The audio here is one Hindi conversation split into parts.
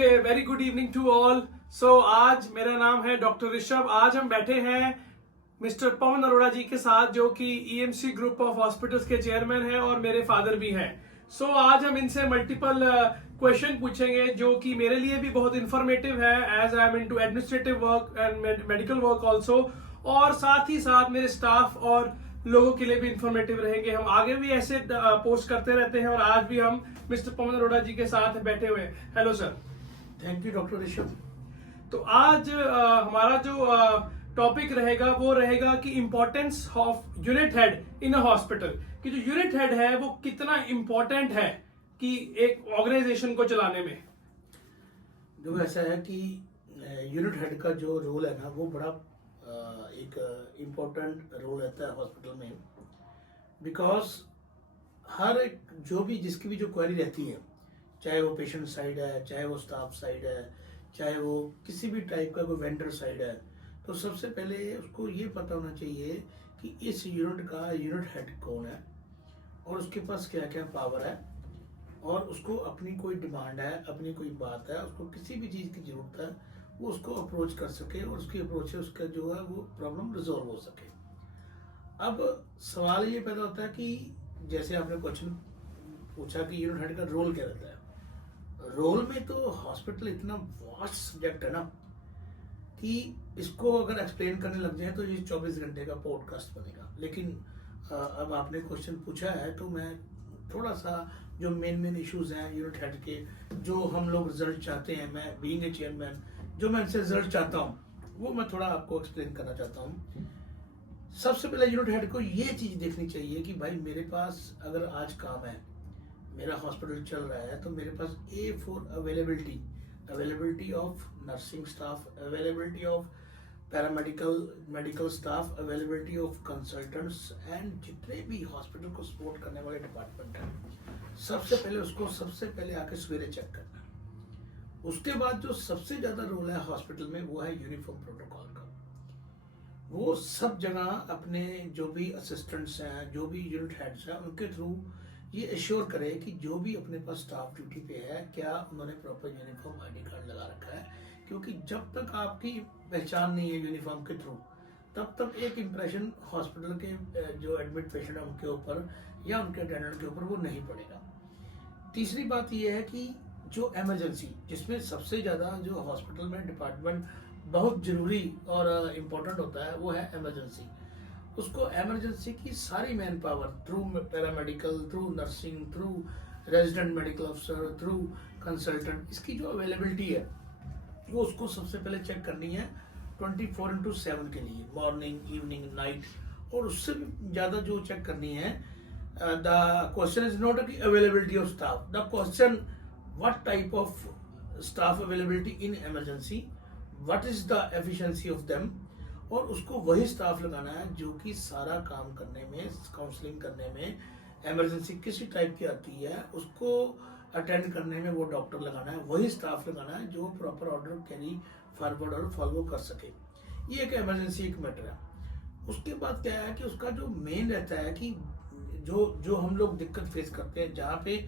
Very good evening to all. So आज मेरा नाम है डॉक्टर ऋषभ। आज हम बैठे हैं मिस्टर पवन अरोड़ा जी के साथ, जो कि ईएमसी ग्रुप ऑफ हॉस्पिटल्स के चेयरमैन हैं और मेरे फादर भी हैं। सो आज हम इनसे मल्टीपल क्वेश्चन पूछेंगे जो कि मेरे लिए भी बहुत इंफॉर्मेटिव है, as I am into administrative work and medical work also, और साथ ही साथ मेरे स्टाफ और लोगों के लिए भी इंफॉर्मेटिव रहेंगे। हम आगे भी ऐसे पोस्ट करते रहते हैं और आज भी हम मिस्टर पवन अरोड़ा जी के साथ बैठे हुए हैं। Hello sir. Thank you doctor Rishabh. तो आज हमारा जो टॉपिक रहेगा वो रहेगा कि importance of unit head in a hospital, कि जो यूनिट हेड है वो कितना इम्पोर्टेंट है कि एक ऑर्गेनाइजेशन को चलाने में। जो ऐसा है कि यूनिट हेड का जो रोल है ना, वो बड़ा एक इम्पोर्टेंट रोल रहता है हॉस्पिटल में। बिकॉज हर एक जो भी जिसकी भी जो क्वेरी रहती है, चाहे वो पेशेंट साइड है, चाहे वो स्टाफ साइड है, चाहे वो किसी भी टाइप का कोई वेंडर साइड है, तो सबसे पहले उसको ये पता होना चाहिए कि इस यूनिट का यूनिट हेड कौन है और उसके पास क्या क्या पावर है, और उसको अपनी कोई डिमांड है, अपनी कोई बात है, उसको किसी भी चीज़ की ज़रूरत है, वो उसको अप्रोच कर सके और उसकी अप्रोच से उसका जो है वो प्रॉब्लम रिजॉल्व हो सके। अब सवाल ये पैदा होता है कि जैसे आपने क्वेश्चन पूछा कि यूनिट हेड का रोल क्या रहता है। रोल में तो हॉस्पिटल इतना वास्ट सब्जेक्ट है ना कि इसको अगर एक्सप्लेन करने लग जाए तो ये 24 घंटे का पॉडकास्ट बनेगा। लेकिन अब आपने क्वेश्चन पूछा है तो मैं थोड़ा सा जो मेन इश्यूज हैं यूनिट हेड के, जो हम लोग रिजल्ट चाहते हैं, मैं बीइंग ए चेयरमैन जो मैं इनसे रिजल्ट चाहता हूँ वो मैं थोड़ा आपको एक्सप्लेन करना चाहता हूँ। सबसे पहले यूनिट हेड को ये चीज़ देखनी चाहिए कि भाई मेरे पास अगर आज काम है, मेरा हॉस्पिटल चल रहा है, तो मेरे पास A for availability of nursing staff, availability of paramedical medical staff, availability of consultants and जितने भी हॉस्पिटल को सपोर्ट करने वाले डिपार्टमेंट हैं, सबसे पहले आके सवेरे चेक करना। उसके बाद जो सबसे ज़्यादा रोल है हॉस्पिटल में वो है यूनिफॉर्म प्रोटोकॉल का। वो सब जगह अपने जो भी असिस्टेंट्स हैं, जो भी यूनिट हेड्स हैं, उनके थ्रू ये एश्योर करे कि जो भी अपने पास स्टाफ ड्यूटी पे है, क्या उन्होंने प्रॉपर यूनिफॉर्म आईडी कार्ड लगा रखा है। क्योंकि जब तक आपकी पहचान नहीं है यूनिफॉर्म के थ्रू, तब तक एक इम्प्रेशन हॉस्पिटल के जो एडमिट पेशेंट है उनके ऊपर या उनके अटेंडेंट के ऊपर वो नहीं पड़ेगा। तीसरी बात ये है कि जो इमरजेंसी, जिसमें सबसे ज़्यादा जो हॉस्पिटल में डिपार्टमेंट बहुत ज़रूरी और इम्पोर्टेंट होता है, वो है इमरजेंसी। उसको इमरजेंसी की सारी man power through paramedical, through nursing, through resident medical अफसर, थ्रू कंसल्टेंट, इसकी जो अवेलेबिलिटी है वो उसको सबसे पहले चेक करनी है 24/7 के लिए, मॉर्निंग, इवनिंग, नाइट। और उससे भी ज़्यादा जो चेक करनी है, द क्वेश्चन इज नॉट कि availability of staff, the question what type of staff availability in emergency, what is the efficiency of them, और उसको वही स्टाफ लगाना है जो कि सारा काम करने में, काउंसलिंग करने में, इमरजेंसी किसी टाइप की आती है उसको अटेंड करने में वो डॉक्टर लगाना है, वही स्टाफ लगाना है जो प्रॉपर ऑर्डर कैरी फॉरवर्ड और फॉलो कर सके। ये एक इमरजेंसी एक मैटर है। उसके बाद क्या है कि उसका जो मेन रहता है कि जो हम लोग दिक्कत फेस करते हैं, जहाँ पे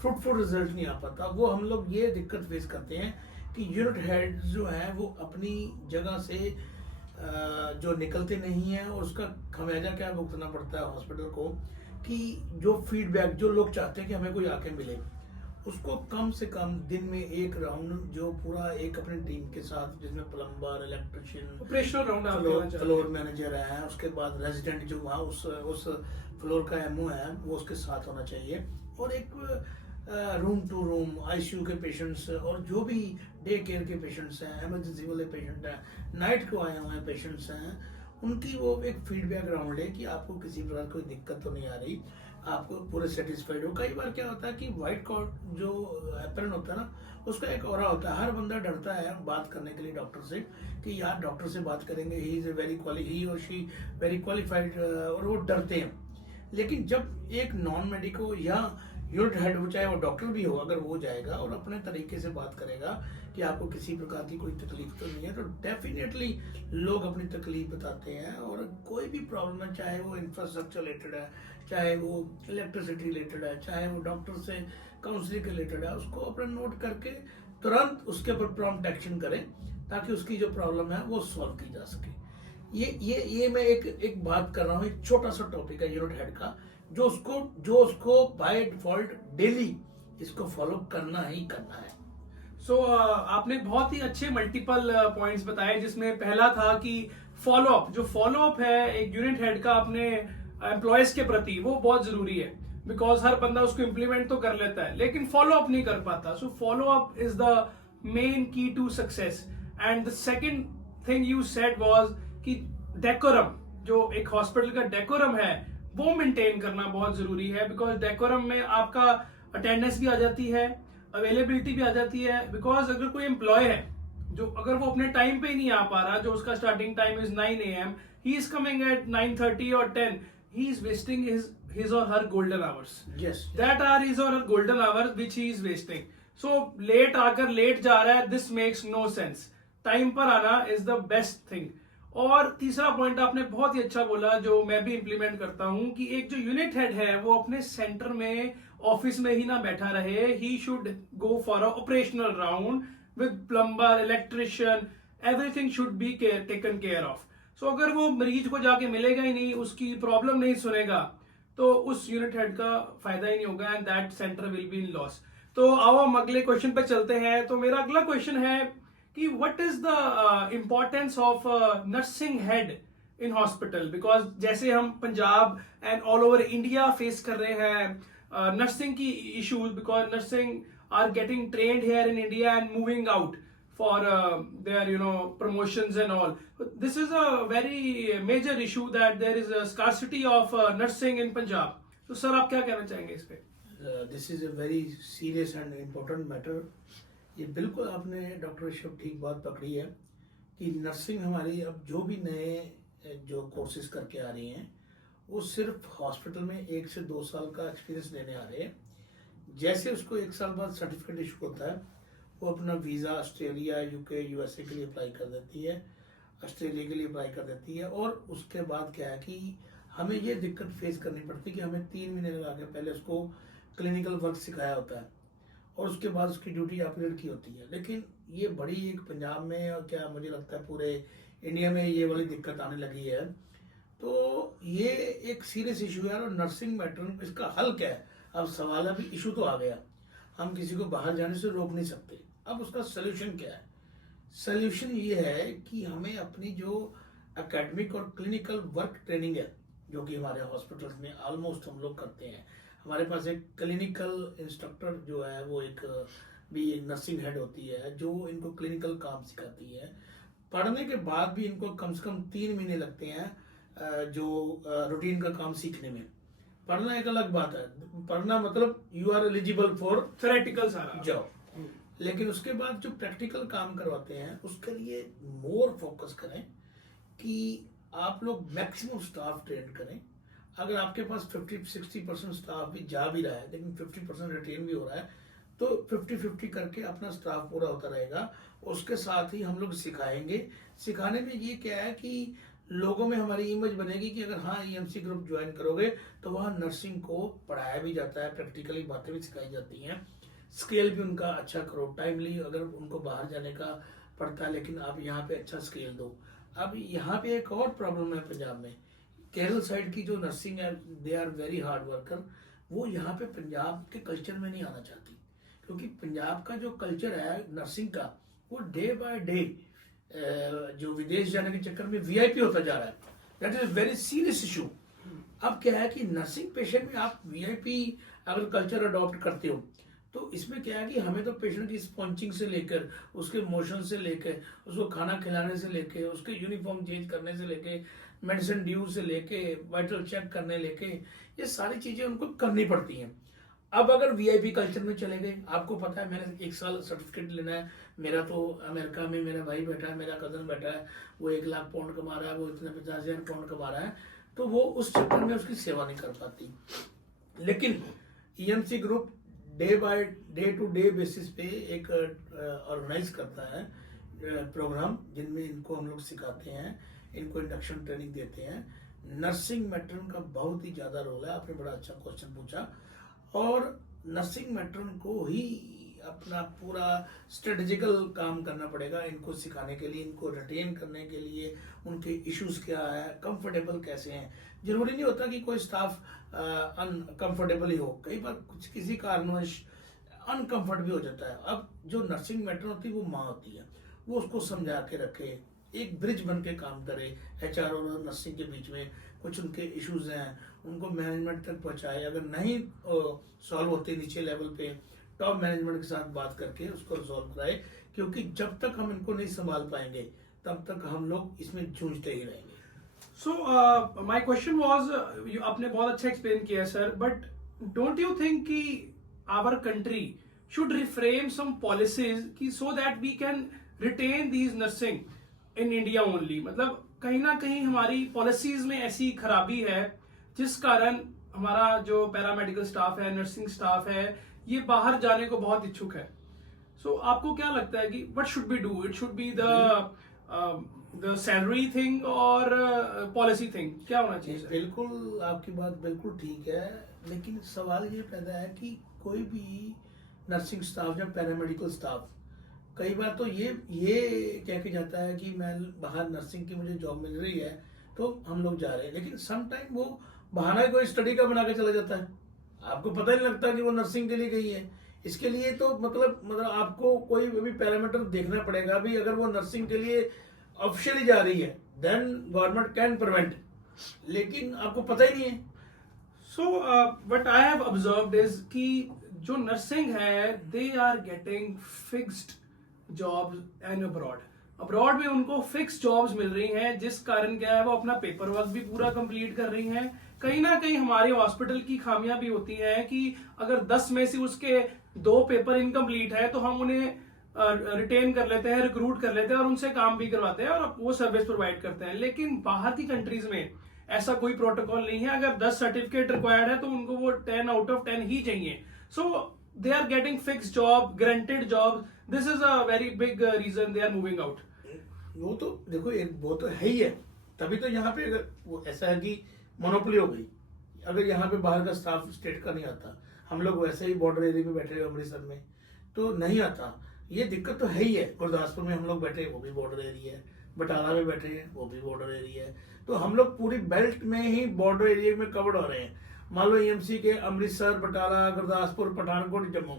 फ्रूटफुल रिजल्ट नहीं आ पाता, वो हम लोग ये दिक्कत फेस करते हैं कि यूनिट हेड जो है वो अपनी जगह से जो निकलते नहीं हैं, और उसका खमियाजा क्या भुगतना पड़ता है हॉस्पिटल को कि जो फीडबैक जो लोग चाहते हैं कि हमें कोई आके मिले, उसको कम से कम दिन में एक राउंड जो पूरा एक अपनी टीम के साथ, जिसमें plumber, electrician, operational round, floor manager है, उसके बाद रेजिडेंट जो वहाँ उस फ्लोर का एमओ है वो उसके साथ होना चाहिए, और एक रूम टू रूम आईसीयू के पेशेंट्स और जो भी डे केयर के पेशेंट्स हैं, इमरजेंसी वाले पेशेंट हैं, नाइट को आए हुए पेशेंट्स हैं, उनकी वो एक फीडबैक राउंड है कि आपको किसी प्रकार कोई दिक्कत तो नहीं आ रही, आपको पूरे सेटिस्फाइड हो। कई बार क्या होता है कि वाइट कॉट जो एप्रन होता है ना, उसका एक ऑरा होता है, हर बंदा डरता है बात करने के लिए डॉक्टर से कि यार डॉक्टर से बात करेंगे, ही और शी वेरी क्वालिफाइड, और वो डरते हैं। लेकिन जब एक नॉन मेडिको या यूनिट हेड हो, चाहे वो डॉक्टर भी हो, अगर वो जाएगा और अपने तरीके से बात करेगा कि आपको किसी प्रकार की कोई तकलीफ तो नहीं है, तो डेफिनेटली लोग अपनी तकलीफ बताते हैं। और कोई भी प्रॉब्लम है, चाहे वो इंफ्रास्ट्रक्चर रिलेटेड है, चाहे वो इलेक्ट्रिसिटी रिलेटेड है, चाहे वो डॉक्टर से काउंसलिंग रिलेटेड है, उसको अपना नोट करके तुरंत उसके ऊपर प्रॉम्प्ट एक्शन करें ताकि उसकी जो प्रॉब्लम है वो सॉल्व की जा सके। ये मैं एक बात कर रहा हूँ, एक छोटा सा टॉपिक है यूनिट हेड का, जो उसको बाय डिफॉल्ट डेली इसको फॉलो करना ही करना है। सो आपने बहुत ही अच्छे मल्टीपल पॉइंट्स बताए, जिसमें पहला था कि फॉलो अप, जो फॉलो अप है एक यूनिट हेड का अपने एम्प्लॉयज के प्रति, वो बहुत जरूरी है। बिकॉज हर बंदा उसको इम्प्लीमेंट तो कर लेता है लेकिन फॉलो अप नहीं कर पाता। So follow up is the main key to success. And the second thing you said was कि डेकोरम, जो एक हॉस्पिटल का डेकोरम है वो मेंटेन करना बहुत जरूरी है। बिकॉज डेकोरम में आपका अटेंडेंस भी आ जाती है, अवेलेबिलिटी भी आ जाती है। बिकॉज अगर कोई एम्प्लॉय है जो अगर वो अपने टाइम पे ही नहीं आ पा रहा, जो उसका starting time is 9 AM, he is coming at 9:30 और 10, he is wasting his or her golden hours. Yes. That are his or her golden hours which he is wasting. So late आकर लेट जा रहा है, this makes no sense. Time पर आना is the best thing. और तीसरा पॉइंट आपने बहुत ही अच्छा बोला, जो मैं भी इंप्लीमेंट करता हूं, कि एक जो यूनिट हेड है वो अपने सेंटर में ऑफिस में ही ना बैठा रहे, he should go for a operational round with plumber, electrician, everything should be taken care of. So अगर वो मरीज को जाके मिलेगा ही नहीं, उसकी प्रॉब्लम नहीं सुनेगा, तो उस यूनिट हेड का फायदा ही नहीं होगा, and that centre will be in loss. तो आओ हम अगले क्वेश्चन पे चलते हैं। तो मेरा अगला क्वेश्चन है कि what is the importance of nursing head in hospital. Because जैसे हम Punjab and all over India face कर रहे हैं नर्सिंग की issues, because nursing are getting trained here in India and moving out for their promotions and all. This is a very major issue that there is a scarcity of nursing in Punjab. So sir, आप क्या कहना चाहेंगे इस पे? This is a very serious and important matter. ये बिल्कुल आपने डॉक्टर ऋषभ ठीक बात पकड़ी है कि नर्सिंग हमारी अब जो भी नए जो कोर्सेज करके आ रही हैं वो सिर्फ हॉस्पिटल में 1 से 2 साल का एक्सपीरियंस लेने आ रहे हैं। जैसे उसको 1 साल बाद सर्टिफिकेट इशू होता है, वो अपना वीज़ा ऑस्ट्रेलिया, यूके, यूएसए के लिए अप्लाई कर देती है, ऑस्ट्रेलिया के लिए अप्लाई कर देती है। और उसके बाद क्या है कि हमें ये दिक्कत फेस करनी पड़ती है कि हमें 3 महीने लगा के पहले उसको क्लिनिकल वर्क सिखाया होता है और उसके बाद उसकी ड्यूटी ऑपरेट की होती है। लेकिन ये बड़ी एक पंजाब में, और क्या मुझे लगता है पूरे इंडिया में ये वाली दिक्कत आने लगी है। तो ये एक सीरियस इशू है। और नर्सिंग मैटर इसका हल क्या है? अब सवाल है, अभी इशू तो आ गया, हम किसी को बाहर जाने से रोक नहीं सकते। अब उसका सोल्यूशन क्या है? सोल्यूशन ये है कि हमें अपनी जो एकेडमिक और क्लिनिकल वर्क ट्रेनिंग है, जो कि हमारे हॉस्पिटल्स में ऑलमोस्ट हम लोग करते हैं। हमारे पास एक क्लिनिकल इंस्ट्रक्टर जो है वो एक भी एक नर्सिंग हेड होती है जो इनको क्लिनिकल काम सिखाती है। पढ़ने के बाद भी इनको कम से कम 3 महीने लगते हैं जो रूटीन का काम सीखने में। पढ़ना एक अलग बात है, पढ़ना मतलब you are eligible for theoretical सारा जॉब, लेकिन उसके बाद जो प्रैक्टिकल काम करवाते हैं उसके लिए मोर फोकस करें कि आप लोग मैक्सिमम स्टाफ ट्रेन करें। अगर आपके पास 50-60% स्टाफ भी जा भी रहा है लेकिन 50% रिटेन भी हो रहा है, तो 50-50 करके अपना स्टाफ पूरा होता रहेगा। उसके साथ ही हम लोग सिखाएंगे। सिखाने में ये क्या है कि लोगों में हमारी इमेज बनेगी कि अगर हाँ ईएमसी ग्रुप ज्वाइन करोगे तो वहाँ नर्सिंग को पढ़ाया भी जाता है, प्रैक्टिकली बातें भी सिखाई जाती हैं, स्केल भी उनका अच्छा करो। टाइमली अगर उनको बाहर जाने का पड़ता है लेकिन आप यहाँ पे अच्छा स्केल दो। अब यहाँ पे एक और प्रॉब्लम है पंजाब में, केरल साइड की जो नर्सिंग है they are very hard worker. वो यहाँ पे पंजाब के कल्चर में नहीं आना चाहती, क्योंकि पंजाब का जो कल्चर है नर्सिंग का वो डे बाय डे जो विदेश जाने के चक्कर में वीआईपी होता जा रहा है। That is very serious issue. अब क्या है कि नर्सिंग पेशेंट में आप वीआईपी अगर कल्चर अडॉप्ट करते हो तो इसमें क्या है कि हमें तो पेशेंट की स्पॉन्चिंग से लेकर उसके मोशन से लेकर उसको खाना खिलाने से लेकर उसके यूनिफॉर्म चेंज करने से लेकर मेडिसिन ड्यू से लेके वाइटल चेक करने लेके ये सारी चीजें उनको करनी पड़ती हैं। अब अगर वीआईपी कल्चर में चले गए, आपको पता है मैंने 1 साल सर्टिफिकेट लेना है, मेरा तो अमेरिका में मेरा भाई बैठा है, मेरा कजन बैठा है, वो 1 लाख पाउंड कमा रहा है, वो इतने 50,000 पाउंड कमा रहा है, तो वो उस चक्कर में उसकी सेवा नहीं कर पाती। लेकिन EMC group day to day basis पे एक ऑर्गेनाइज करता है प्रोग्राम जिनमें इनको हम लोग सिखाते हैं, इनको इंडक्शन ट्रेनिंग देते हैं। नर्सिंग मैट्रन का बहुत ही ज्यादा रोल है। आपने बड़ा अच्छा क्वेश्चन पूछा। और नर्सिंग मैट्रन को ही अपना पूरा स्ट्रेटेजिकल काम करना पड़ेगा इनको सिखाने के लिए, इनको रिटेन करने के लिए, उनके इश्यूज क्या है, कंफर्टेबल कैसे हैं। जरूरी नहीं होता कि कोई स्टाफ अनकंफर्टेबल ही हो, कई बार कुछ किसी कारणवश अनकंफर्ट भी हो जाता है। अब जो नर्सिंग मैटर होती है वो माँ होती है, वो उसको समझा के रखे, एक ब्रिज बन के काम करे HR और नर्सिंग के बीच में। कुछ उनके इश्यूज हैं उनको मैनेजमेंट तक पहुंचाए, अगर नहीं सॉल्व होते नीचे लेवल पे टॉप मैनेजमेंट के साथ बात करके उसको रिजॉल्व कराए, क्योंकि जब तक हम इनको नहीं संभाल पाएंगे तब तक हम लोग इसमें जूझते ही रहेंगे। सो माय क्वेश्चन वाज, आपने बहुत अच्छा एक्सप्लेन किया sir, but don't you think कि our country should reframe some policies कि so that we can retain these nursing in India only? मतलब कहीं ना कहीं हमारी पॉलिसीज में ऐसी खराबी है जिस कारण हमारा जो पैरामेडिकल स्टाफ है, नर्सिंग स्टाफ है, ये बाहर जाने को बहुत इच्छुक है। सो आपको क्या लगता है कि what should be do? It should be the salary thing और पॉलिसी थिंग, क्या होना चाहिए? बिल्कुल आपकी बात बिल्कुल ठीक है, लेकिन सवाल ये पैदा है कि कोई भी नर्सिंग स्टाफ या पैरामेडिकल स्टाफ कई बार तो ये कह के जाता है कि मैं बाहर नर्सिंग की मुझे जॉब मिल रही है तो हम लोग जा रहे हैं, लेकिन सम टाइम वो बहाना कोई स्टडी का बना के चला जाता है, आपको पता नहीं लगता कि वो नर्सिंग के लिए गई है। इसके लिए तो मतलब आपको कोई भी पैरामीटर देखना पड़ेगा भी, अगर वो नर्सिंग के लिए ऑफिशियली जा रही है देन गवर्नमेंट कैन प्रिवेंट, लेकिन आपको पता ही नहीं है। So what I have observed is कि जो नर्सिंग है they are getting fixed jobs and abroad में उनको फिक्स जॉब्स मिल रही हैं, जिस कारण क्या है वो अपना पेपर वर्क भी पूरा कंप्लीट कर रही हैं। कहीं ना कहीं हमारे हॉस्पिटल की खामियां भी होती हैं कि अगर 10 में से उसके 2 पेपर इनकम्प्लीट है तो हम उन्हें रिटेन कर लेते हैं, रिक्रूट कर लेते हैं और उनसे काम भी करवाते हैं और वो सर्विस प्रोवाइड करते हैं। लेकिन बाहर की कंट्रीज में ऐसा कोई प्रोटोकॉल नहीं है। अगर 10 सर्टिफिकेट रिक्वायर्ड है तो उनको वो 10 आउट ऑफ 10 ही चाहिए। So they are getting fix job, guaranteed job. This is a very big reason they are moving out. वो तो देखो वो तो है ही है, तभी तो यहाँ पे अगर वो ऐसा है कि मोनोपोली हो गई। अगर यहाँ पे बाहर का स्टाफ स्टेट का नहीं आता, हम लोग वैसे ही बॉर्डर एरिया में बैठे हुए अमृतसर में तो नहीं आता, ये दिक्कत तो है ही है। गुरदासपुर में हम लोग बैठे वो भी बॉर्डर एरिया है, बटाला में बैठे हैं वो भी बॉर्डर एरिया है, तो हम लोग पूरी बेल्ट में ही बॉर्डर एरिया में कवर्ड हो रहे हैं। मान लो EMC के अमृतसर, बटाला, गुरदासपुर, पठानकोट, जम्मू,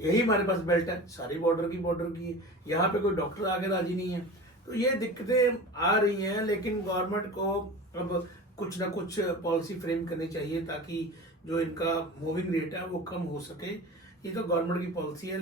यही हमारे पास बेल्ट है, सारी बॉर्डर की। यहाँ पे कोई डॉक्टर आगे राजी नहीं है, तो ये दिक्कतें आ रही हैं। लेकिन गवर्नमेंट को अब कुछ ना कुछ पॉलिसी फ्रेम करनी चाहिए ताकि जो इनका मूविंग रेट है वो कम हो सके। ये तो गवर्नमेंट की पॉलिसी है।